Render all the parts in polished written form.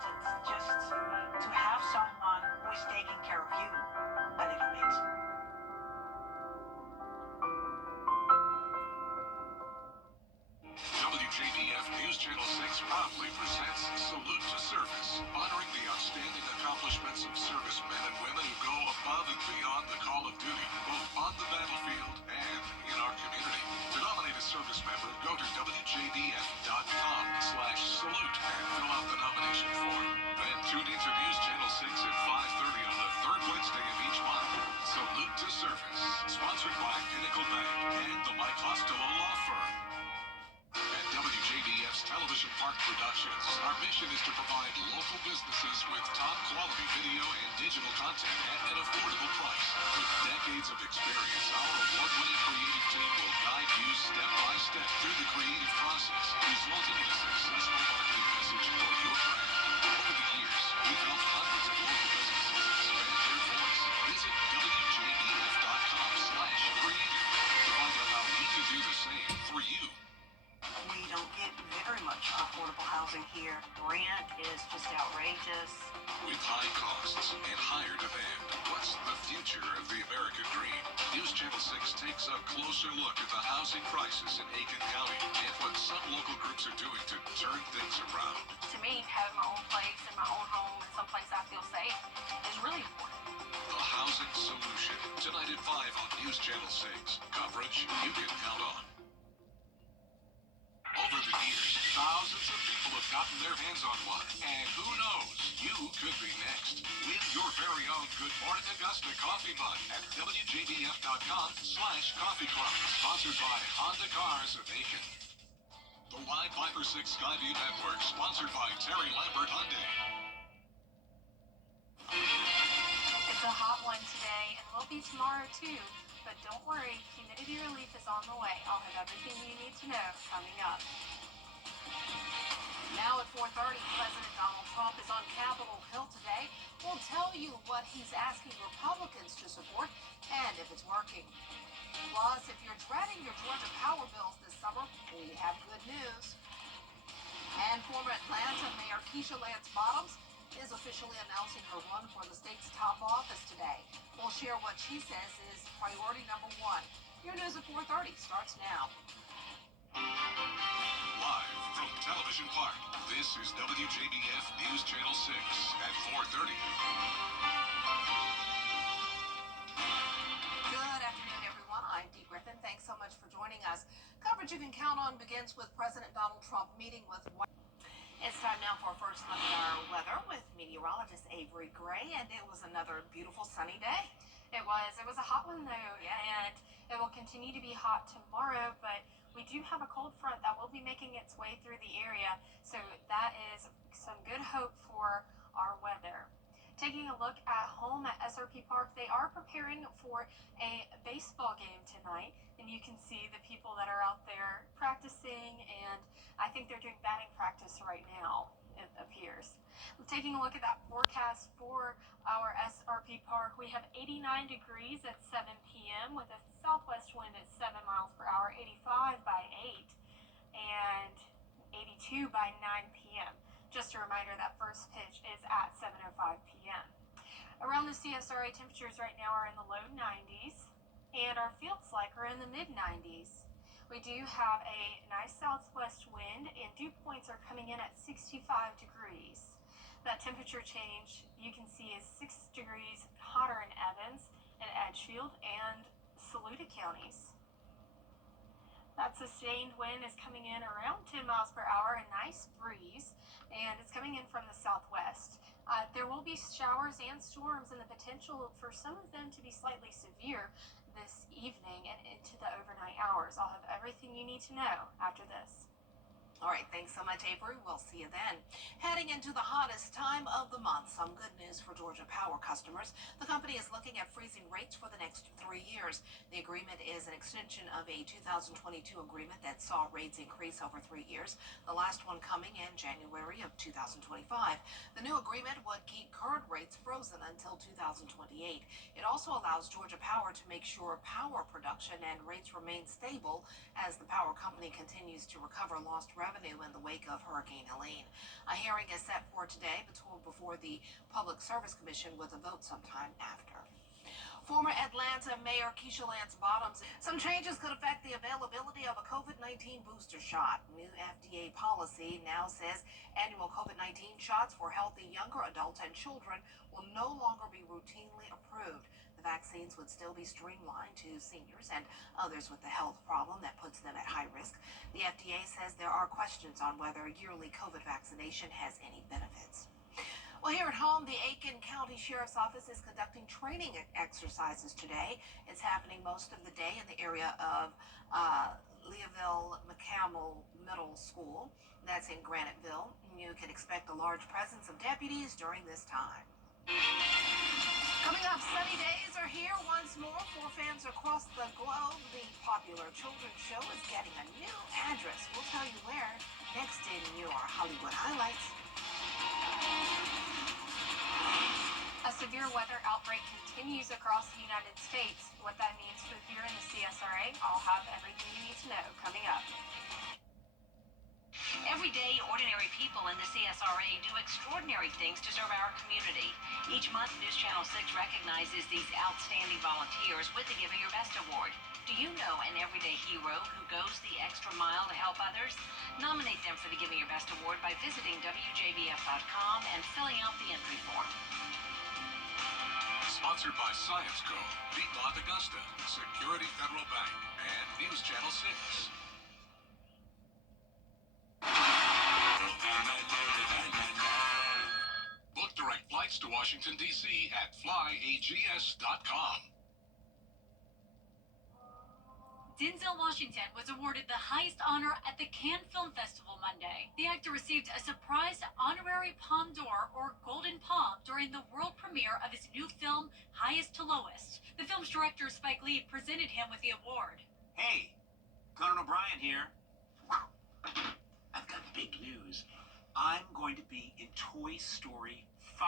important just to have someone who is taking care of you a little bit. WJBF News Channel 6 proudly presents Salute to Service, honoring the outstanding accomplishments of servicemen and women who go above and beyond the call of duty, both on the battlefield and in our community. To nominate a service member, go to WJBF.com/salute and fill out the nomination form. Then tune in to News Channel 6 at 5:30 on the third Wednesday of each month. Salute to Service, sponsored by Pinnacle Bank and the Mike Costello Law Firm. At WJBF's Television Park Productions, our mission is to provide local businesses with top quality video and digital content at an affordable price. With decades of experience, our award-winning creative team will guide you step by step through the creative process, resulting in a successful marketing message for your brand. Over the years, we've helped hundreds of local businesses expand their voice. Visit WJBF.com/creative to find out how we can do the same for you. We don't get very much affordable housing here. Rent is just outrageous. With high costs and higher demand, what's the future of the American dream? News Channel 6 takes a closer look at the housing crisis in Aiken County and what some local groups are doing to turn things around. To me, having my own place and my own home and someplace I feel safe is really important. The Housing Solution, tonight at 5 on News Channel 6. Coverage you can count on. Over the years, thousands of people have gotten their hands on one. And who knows, you could be next. Win your very own Good Morning Augusta coffee mug at WJBF.com/coffee club. Sponsored by Honda Cars of Aiken. The Live Viper 6 Skyview Network, sponsored by Terry Lambert Hyundai. It's a hot one today and will be tomorrow too. But don't worry, humidity relief is on the way. I'll have everything you need to know coming up. Now at 4:30, President Donald Trump is on Capitol Hill today. We'll tell you what he's asking Republicans to support and if it's working. Plus, if you're dreading your Georgia power bills this summer, we have good news. And former Atlanta Mayor Keisha Lance Bottoms is officially announcing her run for the state's top office today. We'll share what she says is priority number one. Your news at 4:30 starts now. Live from Television Park, this is WJBF News Channel 6 at 4:30. Good afternoon, everyone. I'm Dee Griffin. Thanks so much for joining us. Coverage you can count on begins with President Donald Trump meeting with It's time now for a first look at our weather with meteorologist Avery Gray, and it was another beautiful sunny day. It was a hot one though, and it will continue to be hot tomorrow, but we do have a cold front that will be making its way through the area, so that is some good hope for our weather. Taking a look at home at SRP Park, they are preparing for a baseball game tonight, and you can see the people that are out there practicing, and I think they're doing batting practice right now, it appears. Taking a look at that forecast for our SRP Park, we have 89 degrees at 7 p.m. with a southwest wind at 7 miles per hour, 85 by 8, and 82 by 9 p.m. Just a reminder that first pitch is at 7:05 p.m. Around the CSRA, temperatures right now are in the low 90s, and our field like are in the mid 90s. We do have a nice southwest wind, and dew points are coming in at 65 degrees. That temperature change you can see is 6 degrees hotter in Evans and Edgefield and Saluda counties. That sustained wind is coming in around 10 miles per hour, a nice breeze, and it's coming in from the southwest. There will be showers and storms and the potential for some of them to be slightly severe this evening and into the overnight hours. I'll have everything you need to know after this. All right, thanks so much, Avery. We'll see you then. Heading into the hottest time of the month, some good news for Georgia Power customers. The company is looking at freezing rates for the next 3 years. The agreement is an extension of a 2022 agreement that saw rates increase over 3 years, the last one coming in January of 2025. The new agreement would keep current rates frozen until 2028. It also allows Georgia Power to make sure power production and rates remain stable as the power company continues to recover lost revenue revenue in the wake of Hurricane Helene. A hearing is set for today before the Public Service Commission with a vote sometime after. Former Atlanta Mayor Keisha Lance Bottoms. Some changes could affect the availability of a COVID-19 booster shot. New FDA policy now says annual COVID-19 shots for healthy younger adults and children will no longer be routinely approved. The vaccines would still be streamlined to seniors and others with a health problem that puts them at high risk. The FDA says there are questions on whether yearly COVID vaccination has any benefits. Well, here at home, the Aiken County Sheriff's Office is conducting training exercises today. It's happening most of the day in the area of Leaville McCammell Middle School. That's in Graniteville. You can expect a large presence of deputies during this time. Coming up, sunny days are here once more for fans across the globe. The popular children's show is getting a new address. We'll tell you where next in your Hollywood Highlights. A severe weather outbreak continues across the United States. What that means for here in the CSRA, I'll have everything you need to know coming up. Every day, ordinary people in the CSRA do extraordinary things to serve our community. Each month, News Channel 6 recognizes these outstanding volunteers with the Giving Your Best Award. Do you know an everyday hero who goes the extra mile to help others? Nominate them for the Giving Your Best Award by visiting WJBF.com and filling out the entry form. Sponsored by Science Co., Piedmont Augusta, Security Federal Bank, and News Channel 6. Book direct flights to Washington, D.C. at flyags.com. Denzel Washington was awarded the highest honor at the Cannes Film Festival Monday. The actor received a surprise honorary Palme d'Or, or Golden Palm, during the world premiere of his new film, Highest to Lowest. The film's director, Spike Lee, presented him with the award. Hey, Conan O'Brien here. I've got big news. I'm going to be in Toy Story 5.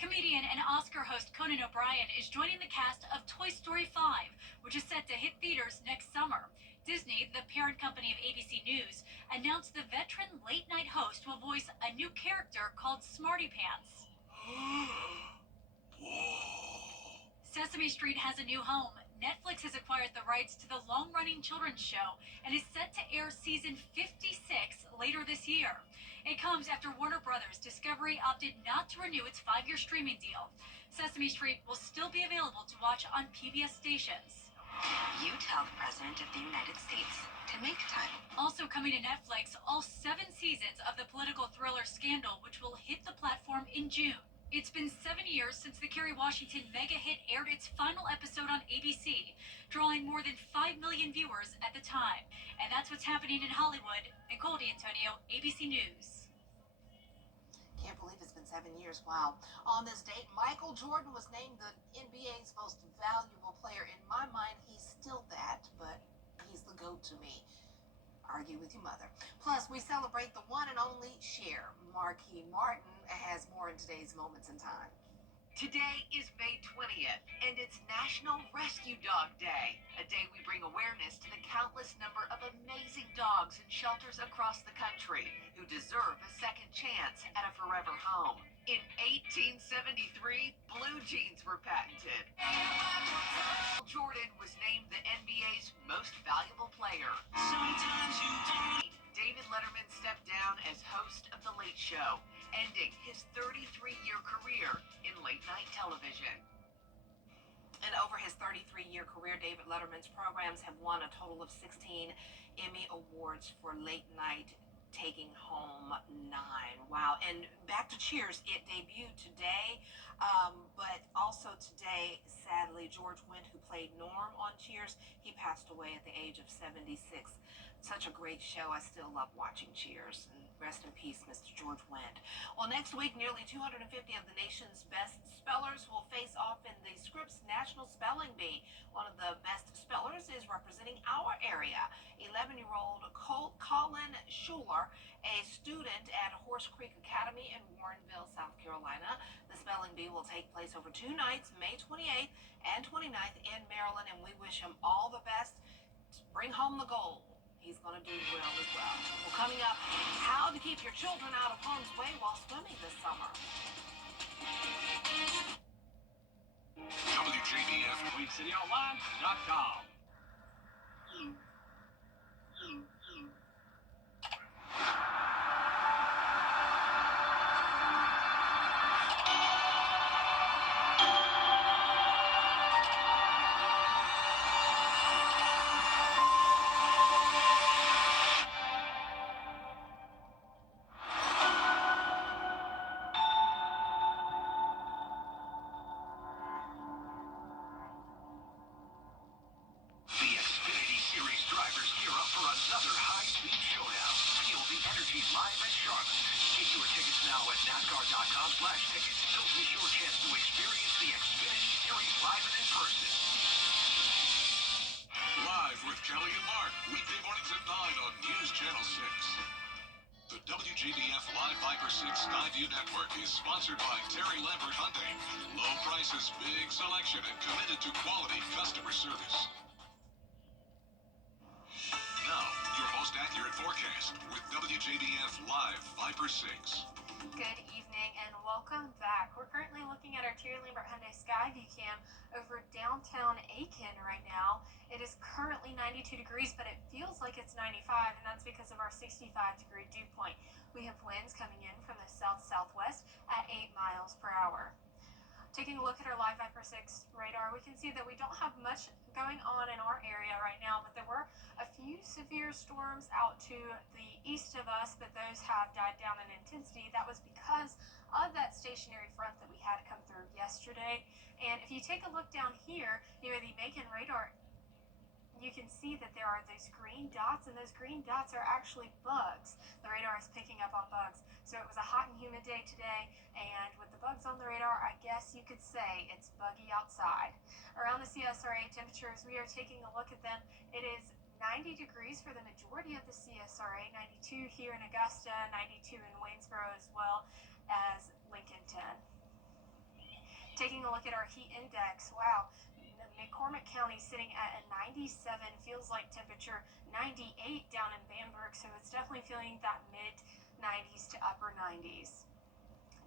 Comedian and Oscar host Conan O'Brien is joining the cast of Toy Story 5, which is set to hit theaters next summer. Disney, the parent company of ABC News, announced the veteran late-night host will voice a new character called Smarty Pants. Sesame Street has a new home. Netflix has acquired the rights to the long-running children's show and is set to air season 56 later this year. It comes after Warner Brothers Discovery opted not to renew its 5-year streaming deal. Sesame Street will still be available to watch on PBS stations. You tell the President of the United States to make time. Also coming to Netflix, all 7 seasons of the political thriller Scandal, which will hit the platform in June. It's been 7 years since the Kerry Washington mega hit aired its final episode on ABC, drawing more than 5 million viewers at the time. And that's what's happening in Hollywood. Nicole D'Antonio, ABC News. Can't believe it's been 7 years. Wow. On this date, Michael Jordan was named the NBA's most valuable player. In my mind, he's still that, but he's the GOAT to me. Argue with your mother. Plus, we celebrate the one and only Cher. Marquis Martin has more in today's Moments in Time. Today is May 20th, and it's National Rescue Dog Day, a day we bring awareness to the countless number of amazing dogs in shelters across the country who deserve a second chance at a forever home. In 1873, blue jeans were patented. Jordan was named the NBA's most valuable player. David Letterman stepped down as host of The Late Show, ending his 33-year career in late-night television. And over his 33-year career, David Letterman's programs have won a total of 16 Emmy Awards for late night, taking home 9. Wow. And back to Cheers, it debuted today, but also today, sadly, George Wendt, who played Norm on Cheers, he passed away at the age of 76. Such a great show. I still love watching Cheers. And rest in peace, Mr. George Wendt. Well, next week, nearly 250 of the nation's best spellers will face off in the Scripps National Spelling Bee. One of the best spellers is representing our area. 11-year-old Colin Schuler, a student at Horse Creek Academy in Warrenville, South Carolina. The spelling bee will take place over 2 nights, May 28th and 29th in Maryland, and we wish him all the best. Bring home the gold. He's going to do well as well. Well, coming up, how to keep your children out of harm's way while swimming this summer. WJBF QueenCityOnline.com. The Xfinity Series drivers gear up for another high-speed showdown. Feel the energy live at Charlotte. Get your tickets now at NASCAR.com/tickets. Don't miss your chance to experience the Xfinity Series live and in person. Live with Kelly and Mark, weekday mornings at 9 on News Channel 6. The WJBF Live Viper 6 Skyview Network is sponsored by Terry Lambert Hyundai. Low prices, big selection, and committed to quality customer service. Now, your most accurate forecast with WJBF Live Viper 6. Good evening and welcome back. We're currently looking at our Terry Lambert Hyundai Skyview cam over downtown Aiken right now. It is currently 92 degrees, but it feels like it's 95, and that's because of our 65-degree dew point. We have winds coming in from the south-southwest at 8 miles per hour. Taking a look at our Live Viper 6 radar, we can see that we don't have much going on in our area right now, but there were a few severe storms out to the east of us, but those have died down in intensity. That was because of that stationary front that we had come through yesterday. And if you take a look down here near the Macon radar, you can see that there are these green dots, and those green dots are actually bugs. The radar is picking up on bugs. So it was a hot and humid day today, and with the bugs on the radar, I guess you could say it's buggy outside. Around the CSRA temperatures, we are taking a look at them. It is 90 degrees for the majority of the CSRA, 92 here in Augusta, 92 in Waynesboro, as well as Lincolnton. Taking a look at our heat index, wow. McCormick County sitting at a 97, feels like temperature 98 down in Bamberg, so it's definitely feeling that mid 90s to upper 90s.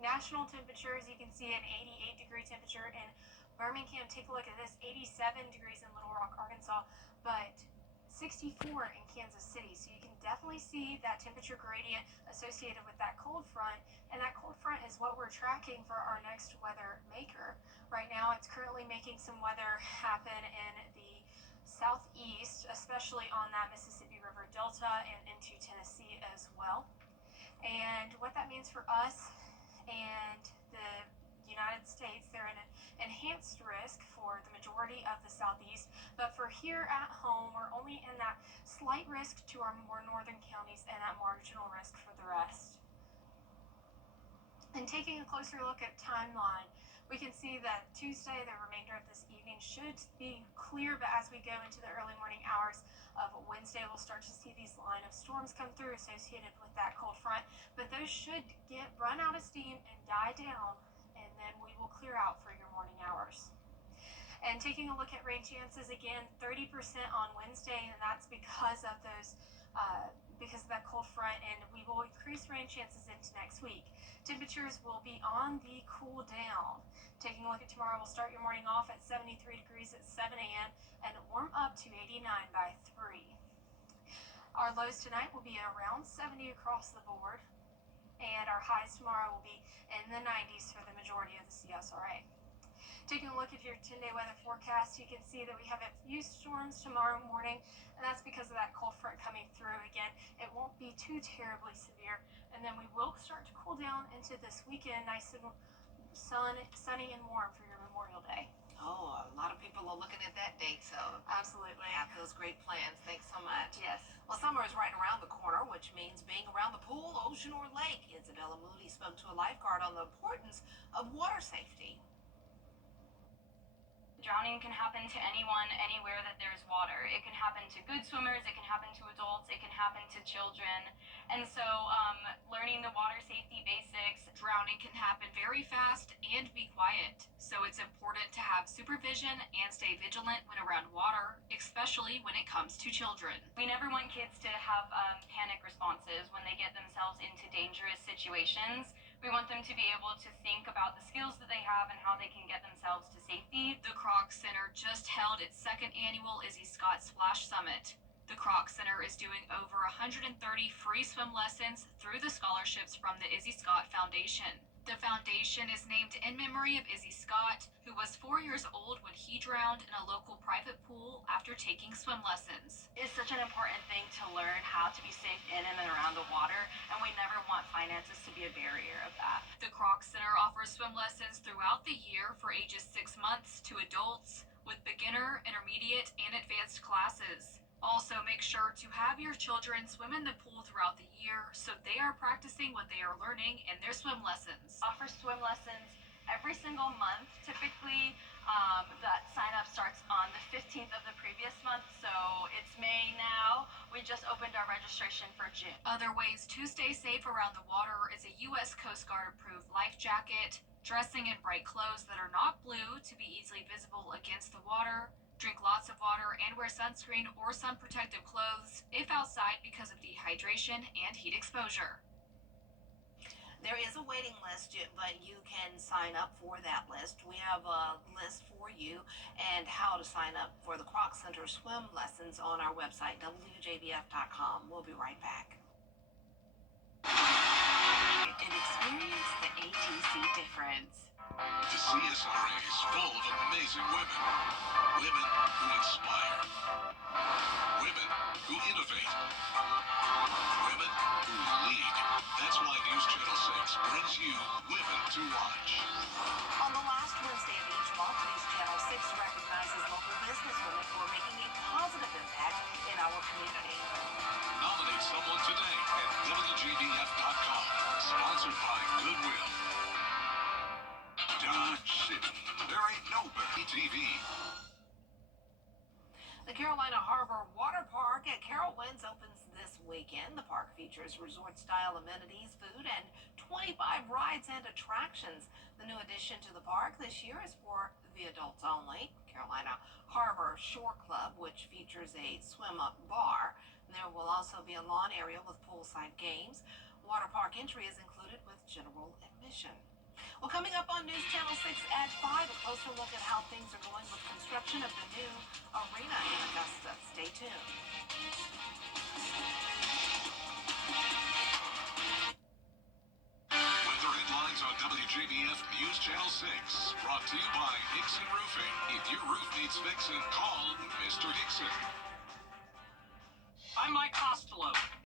National temperatures, you can see an 88-degree temperature in Birmingham. Take a look at this, 87 degrees in Little Rock, Arkansas, but 64 in Kansas City. So you can definitely see that temperature gradient associated with that cold front, and that cold front is what we're tracking for our next weather maker. Right now, it's currently making some weather happen in the southeast, especially on that Mississippi River Delta and into Tennessee as well. And what that means for us and the United States, they're in an enhanced risk for the majority of the southeast, but for here at home, we're only in that slight risk to our more northern counties and that marginal risk for the rest. And taking a closer look at timeline, we can see that Tuesday, the remainder of this evening, should be clear, but as we go into the early morning hours of Wednesday, we'll start to see these line of storms come through associated with that cold front, but those should run out of steam and die down, and then we will clear out for your morning hours. And taking a look at rain chances, again, 30% on Wednesday, and that's because of those because of that cold front, and we will increase rain chances into next week. Temperatures will be on the cool down. Taking a look at tomorrow, we'll start your morning off at 73 degrees at 7 a.m. and warm up to 89 by 3. Our lows tonight will be around 70 across the board, and our highs tomorrow will be in the 90s for the majority of the CSRA. Taking a look at your 10-day weather forecast, you can see that we have a few storms tomorrow morning, and that's because of that cold front coming through. Again, it won't be too terribly severe, and then we will start to cool down into this weekend, nice and sunny and warm for your Memorial Day. Oh, a lot of people are looking at that date, so Absolutely. have those great plans. Thanks so much. Yes. Well, summer is right around the corner, which means being around the pool, ocean, or lake. Isabella Moody spoke to a lifeguard on the importance of water safety. Drowning can happen to anyone, anywhere that there's water. It can happen to good swimmers, it can happen to adults, it can happen to children. And so learning the water safety basics. Drowning can happen very fast and be quiet. so it's important to have supervision and stay vigilant when around water, especially when it comes to children. We never want kids to have panic responses when they get themselves into dangerous situations. We want them to be able to think about the skills that they have and how they can get themselves to safety. The Kroc Center just held its second annual Izzy Scott Splash Summit. The Kroc Center is doing over 130 free swim lessons through the scholarships from the Izzy Scott Foundation. The foundation is named in memory of Izzy Scott, who was 4 years old when he drowned in a local private pool after taking swim lessons. It's such an important thing to learn how to be safe in and around the water, and we never want finances to be a barrier of that. The Kroc Center offers swim lessons throughout the year for ages 6 months to adults, with beginner, intermediate, and advanced classes. Also, make sure to have your children swim in the pool throughout the year so they are practicing what they are learning in their swim lessons. Offer swim lessons every single month. Typically, that sign up starts on the 15th of the previous month, so it's May now. We just opened our registration for June. Other ways to stay safe around the water is a U.S. Coast Guard approved life jacket, dressing in bright clothes that are not blue to be easily visible against the water, drink lots of water, and wear sunscreen or sun protective clothes if outside because of dehydration and heat exposure. There is a waiting list, but you can sign up for that list. We have a list for you and how to sign up for the Kroc Center swim lessons on our website, WJBF.com. We'll be right back. And experience the ATC difference. The CSRA is full of amazing women. Women who inspire. Women who innovate. Women who lead. That's why News Channel 6 brings you Women to Watch. On the last Wednesday of each month, News Channel 6 recognizes local businesswomen who are making a positive impact in our community. Nominate someone today at WJBF.com. Sponsored by Goodwill. Dodge City. There ain't no better TV. The Carolina Harbor Water Park at Carol Winds opens this weekend. The park features resort-style amenities, food, and 25 rides and attractions. The new addition to the park this year is for the adults only. Carolina Harbor Shore Club, which features a swim-up bar. There will also be a lawn area with poolside games. Water park entry is included with general admission. Well, coming up on News Channel 6 at 5, a closer look at how things are going with construction of the new arena in Augusta. Stay tuned. Weather headlines on WJBF News Channel 6. Brought to you by Hickson Roofing. If your roof needs fixing, call Mr. Hickson. I'm Mike Costello.